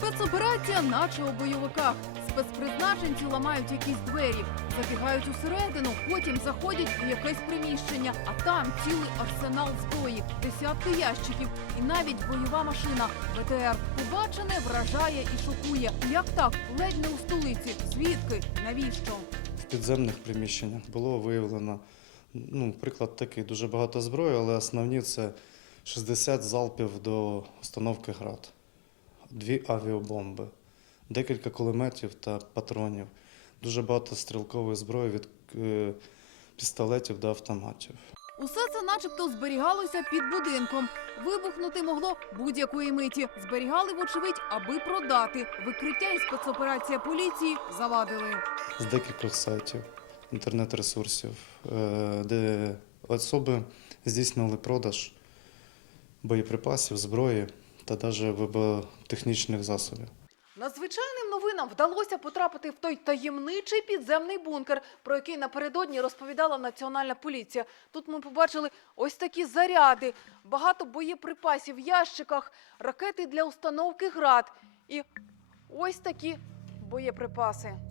Спецоперація, наче у бойовиках. Спецпризначенці ламають якісь двері, забігають усередину, потім заходять у якесь приміщення, а там цілий арсенал зброї, десятки ящиків і навіть бойова машина БТР. Побачене вражає і шокує. Як так? Ледь не у столиці. Звідки? Навіщо? В підземних приміщеннях було виявлено, ну, приклад такий, дуже багато зброї, але основні це 60 залпів до установки град, дві авіабомби, декілька кулеметів та патронів, дуже багато стрілкової зброї від е, пістолетів до автоматів. Усе це начебто зберігалося під будинком. Вибухнути могло будь-якої миті. Зберігали, вочевидь, аби продати. Викриття і спецоперація поліції завадили. з декількох сайтів, інтернет-ресурсів, е, де особи здійснювали продаж боєприпасів, зброї та навіть вибухотехнічних засобів. Надзвичайним новинам вдалося потрапити в той таємничий підземний бункер, про який напередодні розповідала національна поліція. Тут ми побачили ось такі заряди, багато боєприпасів в ящиках, ракети для установки град і ось такі боєприпаси.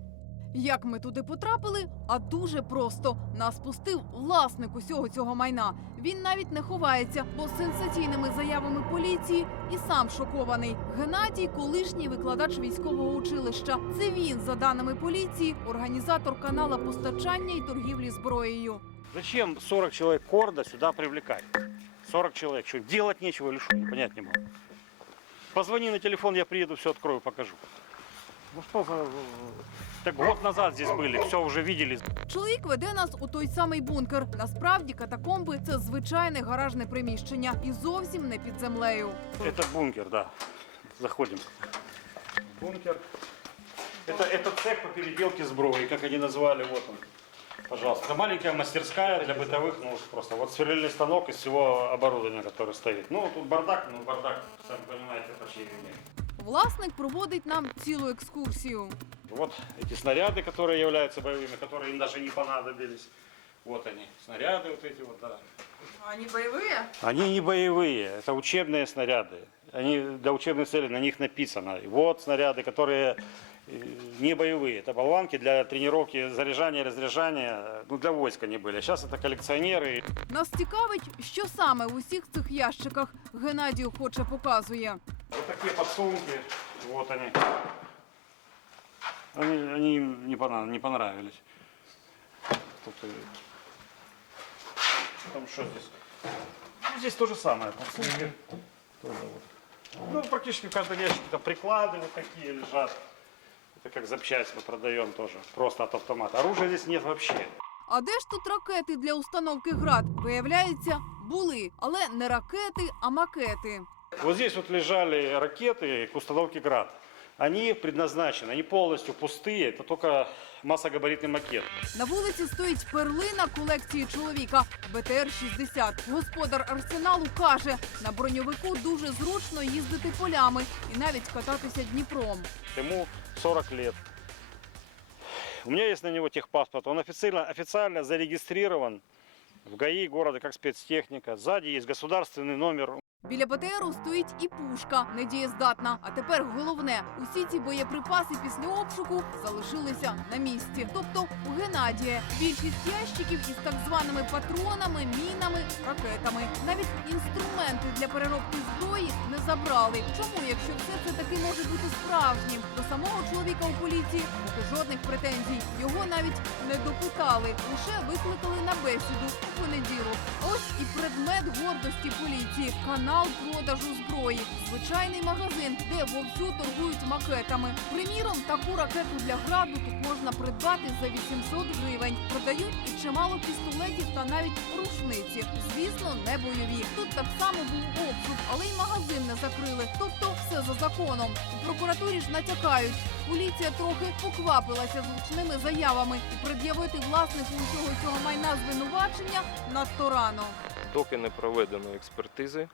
Як ми туди потрапили? А дуже просто нас пустив власник усього цього майна. Він навіть не ховається, бо сенсаційними заявами поліції і сам шокований. Геннадій, колишній викладач військового училища. Це він, за даними поліції, організатор канала постачання і торгівлі зброєю. Зачем 40 человек корда сюда привлекать? 40 человек. Что, делать нечего или что? Понять не могу. Позвони на телефон, я приеду, все открою, покажу. Ну что за... Так год назад здесь были, все уже видели. Чоловік веде нас у той самий бункер. Насправді катакомби це звичайне гаражне приміщення і зовсім не під землею. Это бункер, да. Заходим. Бункер. Это, это цех по переделке сброи, как они назвали, вот он. Пожалуйста. Это маленькая мастерская для бытовых нужд. Просто вот сверлильный станок из всего оборудования, которое стоит. Ну, тут бардак, ну бардак, сами понимаете, по чьей вине. Власник проводить нам цілу екскурсію. Вот эти снаряды, которые являются боевыми, которые им даже не понадобились. Вот они, снаряды вот эти вот, да. Вони бойові? Они не боевые, это учебные снаряды. Они для учебной цели на них написано. И вот снаряды, которые э, не боевые. Это болванки для тренировки заряжания, разряжания. Ну, для войска они были. Сейчас это коллекционеры. Нас цікавить, що саме в усіх цих ящиках Геннадій охоче показує. Вот такие подсумки. Вот они. Они, они им не, пона- не понравились. Тут, э, там что здесь? Ну, здесь то же самое. Подсумки. Тоже вот. Ну, практически в каждом ящике там приклады вот такие лежат. Это как запчасть мы продаем тоже. Просто от автомата. Оружия здесь нет вообще. А де ж тут ракети для установки град? Виявляється, були, але не ракети, а макети. Вот здесь вот лежали ракеты к установке «Град». Они предназначены, они полностью пустые, это только массогабаритный макет. На вулиці стоїть перлина колекції чоловіка БТР-60. Господар арсеналу каже, на броньовику дуже зручно їздити полями і навіть кататися Дніпром. Ему 40 лет. У меня есть на него техпаспорт. Он официально, официально зарегистрирован в ГАИ города как спецтехника. Сзади есть государственный номер. Біля БТРу стоїть і пушка недієздатна. А тепер головне, усі ці боєприпаси після обшуку залишилися на місці. Тобто у Геннадія більшість ящиків із так званими патронами, мінами, ракетами. Навіть інструменти для переробки зброї не забрали. Чому, якщо все це таки може бути справжнім? До самого чоловіка у поліції поки жодних претензій. Його навіть не допитали, лише викликали на бесіду у понеділок. Ось і предмет гордості поліції канал продажу зброї. Звичайний магазин, де вовсю торгують макетами. Приміром, таку ракету для граду тут можна придбати за 800 гривень. Продають і чимало пістолетів та навіть рушниці. Звісно, не бойові. Тут так само був обшук, але й магазин не закрили. Тобто все за законом. У прокуратурі ж натякають. Поліція трохи поквапилася з заявами і пред'явити власнику усього цього майна звинувачення надто рано. Доки не проведено експертизи,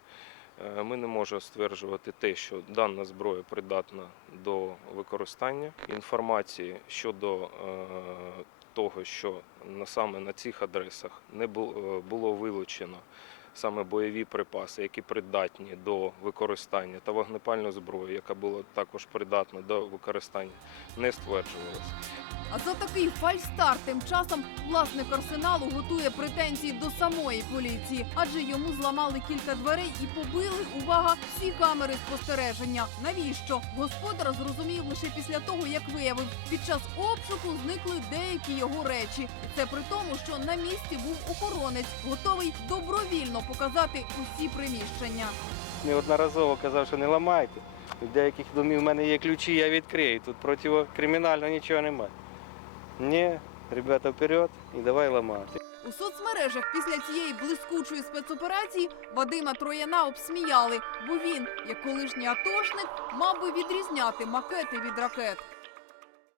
е, ми не можемо стверджувати те, що дана зброя придатна до використання. Інформації щодо е, того, що саме на цих адресах не е, було вилучено саме бойові припаси, які придатні до використання, та вогнепальну зброю, яка була також придатна до використання, не стверджувалася. За такий фальстарт тим часом власник арсеналу готує претензії до самої поліції, адже йому зламали кілька дверей і побили увага всі камери спостереження. Навіщо господар зрозумів лише після того, як виявив, під час обшуку зникли деякі його речі. Це при тому, що на місці був охоронець, готовий добровільно показати усі приміщення. неодноразово казав, що не ламайте. У деяких домів в мене є ключі, я відкрию. Тут протикримінального нічого немає. Ні, ребята, вперед і давай ламати. У соцмережах після цієї блискучої спецоперації Вадима Трояна обсміяли, бо він, як колишній атошник, мав би відрізняти макети від ракет.